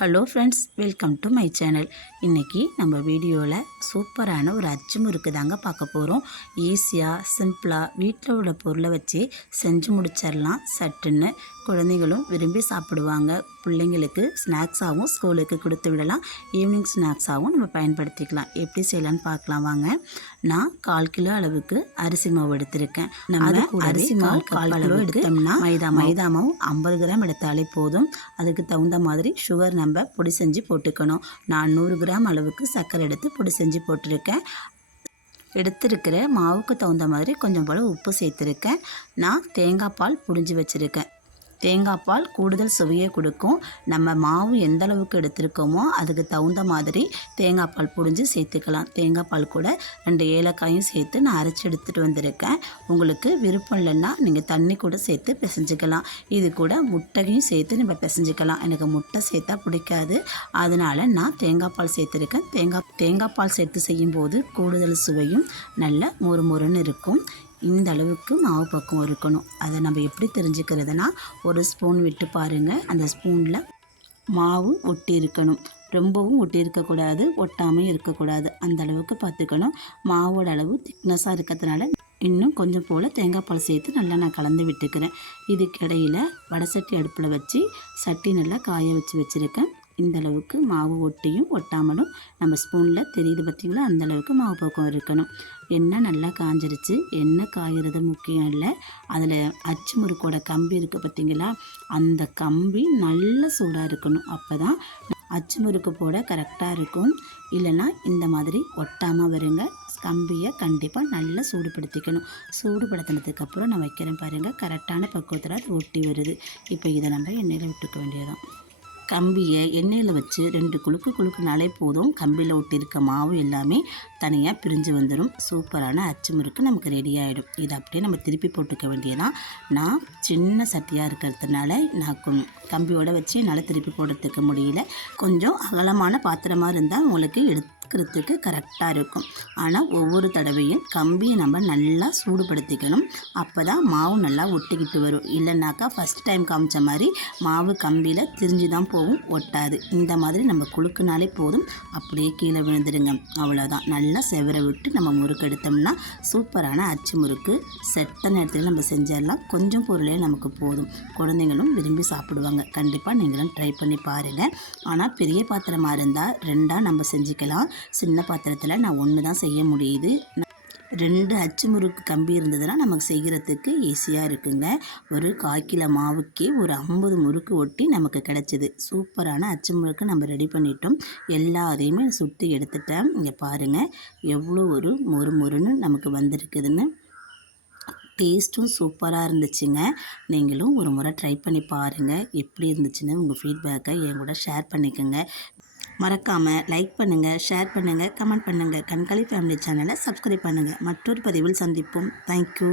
Hello friends welcome to my channel இன்றைக்கி நம்ம வீடியோவில் சூப்பரான ஒரு அச்சு முறுக்கு தாங்க பார்க்க போகிறோம் ஈஸியாக சிம்பிளாக வீட்டில் உள்ள பொருளை வச்சு செஞ்சு முடிச்சிடலாம் சட்டுன்னு குழந்தைகளும் விரும்பி சாப்பிடுவாங்க. பிள்ளைங்களுக்கு ஸ்நாக்ஸாகவும் ஸ்கூலுக்கு கொடுத்து விடலாம். ஈவினிங் ஸ்நாக்ஸாகவும் நம்ம பயன்படுத்திக்கலாம். எப்படி செய்யலாம்னு பார்க்கலாம் வாங்க. நான் கால் கிலோ அளவுக்கு அரிசி மாவு எடுத்திருக்கேன். நம்ம அரிசி மாவு கால் கிலோ எடுத்தோம்னா மைதா மைதா மாவு ஐம்பது கிராம் எடுத்தாலே போதும். அதுக்கு தகுந்த மாதிரி சுகர் நம்ம பொடி செஞ்சு போட்டுக்கணும். நான் நூறு கிராம் அளவுக்கு சர்க்கரை எடுத்து பொடி செஞ்சு போட்டிருக்கேன். எடுத்திருக்கிற மாவுக்கு தகுந்த மாதிரி கொஞ்சம் போல் உப்பு சேர்த்துருக்கேன். நான் தேங்காய் பால் புழிஞ்சு வச்சுருக்கேன். தேங்காய் பால் கூடுதல் சுவையை கொடுக்கும். நம்ம மாவு எந்த அளவுக்கு எடுத்திருக்கோமோ அதுக்கு தகுந்த மாதிரி தேங்காய் பால் புழிஞ்சு சேர்த்துக்கலாம். தேங்காய் பால் கூட ரெண்டு ஏலக்காயும் சேர்த்து நான் அரைச்சி எடுத்துகிட்டு வந்திருக்கேன். உங்களுக்கு விருப்பம் இல்லைன்னா நீங்கள் தண்ணி கூட சேர்த்து பிசைஞ்சிக்கலாம். இது கூட முட்டையும் சேர்த்து நம்ம பிசைஞ்சிக்கலாம். எனக்கு முட்டை சேர்த்தா பிடிக்காது. அதனால் நான் தேங்காய் பால் சேர்த்துருக்கேன். தேங்காய் தேங்காய் பால் சேர்த்து செய்யும்போது கூடுதல் சுவையும் நல்ல மொறு மொறுன்னு இருக்கும். இந்த அளவுக்கு மாவு பக்கம் இருக்கணும். அதை நம்ம எப்படி தெரிஞ்சுக்கிறதுனா ஒரு ஸ்பூன் விட்டு பாருங்கள் அந்த ஸ்பூனில் மாவு ஒட்டி இருக்கணும். ரொம்பவும் ஒட்டி இருக்கக்கூடாது ஒட்டாமல் இருக்கக்கூடாது. அந்த அளவுக்கு பார்த்துக்கணும். மாவோட அளவு திக்னஸாக இருக்கிறதுனால இன்னும் கொஞ்சம் போல் தேங்காய் பால் சேர்த்து நல்லா நான் கலந்து விட்டுக்கிறேன். இதுக்கிடையில் வடை சட்டி அடுப்பில் வச்சு சட்டி நல்லா காய வச்சு வச்சுருக்கேன். இந்த அளவுக்கு மாவு ஒட்டியும் ஒட்டாமலும் நம்ம ஸ்பூனில் தெரியுது பார்த்திங்களா அந்த அளவுக்கு மாவு பக்கம் இருக்கணும். எண்ணெய் நல்லா காஞ்சிருச்சு. எண்ணெய் காய்கிறது முக்கியம் இல்லை. அதில் அச்சு முறுக்கோட கம்பி இருக்குது பார்த்திங்களா அந்த கம்பி நல்ல சூடாக இருக்கணும். அப்போ தான் அச்சு முறுக்கு போட கரெக்டாக இருக்கும். இல்லைன்னா இந்த மாதிரி ஒட்டாமல் வருங்க. கம்பியை கண்டிப்பாக நல்லா சூடுபடுத்திக்கணும். சூடுபடுத்தினதுக்கப்புறம் நான் வைக்கிறேன் பாருங்கள் கரெக்டான பக்குவத்தில் அது ஒட்டி வருது. இப்போ இதை நம்ம எண்ணெயில் விட்டுக்க வேண்டியதான் கம்பியை எண்ணெயில் வச்சு ரெண்டு குழுக்கு குழுக்குனாலே போதும். கம்பியில் ஒட்டியிருக்க மாவு எல்லாமே தனியாக பிரிஞ்சு வந்துடும் சூப்பரான அச்சு முறுக்கு நமக்கு ரெடி ஆகிடும் இதை அப்படியே நம்ம திருப்பி போட்டுக்க வேண்டியதான் நான் சின்ன சட்டியாக இருக்கிறதுனால நான் கம்பியோடு வச்சு என்னால் திருப்பி போடுறதுக்கு முடியல. கொஞ்சம் அகலமான பாத்திரமாக இருந்தால் உங்களுக்கு எடுத்து பார்க்குறதுக்கு கரெக்டாக இருக்கும். ஆனால் ஒவ்வொரு தடவையும் கம்பியை நம்ம நல்லா சூடுபடுத்திக்கணும். அப்போ தான் மாவு நல்லா ஒட்டிக்கிட்டு வரும். இல்லைனாக்கா ஃபஸ்ட் டைம் காமிச்ச மாதிரி மாவு கம்பியில் திரிஞ்சு தான் போகும் ஒட்டாது. இந்த மாதிரி நம்ம குழுக்குனாலே போதும். அப்படியே கீழே விழுந்துடுங்க. அவ்வளோதான் நல்லா செவர விட்டு நம்ம முறுக்கு எடுத்தோம்னா சூப்பரான அச்சு முறுக்கு. செட்ட நேரத்தில் நம்ம செஞ்சிடலாம். கொஞ்சம் பொருளே நமக்கு போதும். குழந்தைங்களும் விரும்பி சாப்பிடுவாங்க. கண்டிப்பாக நீங்களும் ட்ரை பண்ணி பாருங்கள் ஆனால் பெரிய பாத்திரமாக இருந்தால் ரெண்டாக நம்ம செஞ்சுக்கலாம். சின்ன பாத்திரத்தில் நான் ஒன்று தான் செய்ய முடியுது. ரெண்டு அச்சு முறுக்கு கம்பி இருந்ததுன்னா நமக்கு செய்கிறதுக்கு ஈஸியாக இருக்குங்க. ஒரு காய்க்கில மாவுக்கே ஒரு ஐம்பது முறுக்கு ஒட்டி நமக்கு கிடச்சிது. சூப்பரான அச்சு முறுக்கு நம்ம ரெடி பண்ணிட்டோம். எல்லாத்தையுமே சுற்றி எடுத்துட்டேன். இங்கே பாருங்கள் எவ்வளோ ஒரு மொறு மொறுன்னு நமக்கு வந்திருக்குதுன்னு டேஸ்ட்டும் சூப்பராக இருந்துச்சுங்க. நீங்களும் ஒரு முறை ட்ரை பண்ணி பாருங்கள் எப்படி இருந்துச்சுன்னு உங்கள் ஃபீட்பேக்கை என் கூட ஷேர் பண்ணிக்கோங்க. மறக்காமல் லைக் பண்ணுங்கள் ஷேர் பண்ணுங்கள் கமெண்ட் பண்ணுங்கள் கண்காளி ஃபேமிலி சேனலை சப்ஸ்கிரைப் பண்ணுங்கள் மற்றொரு பதிவில் சந்திப்போம். தேங்க்யூ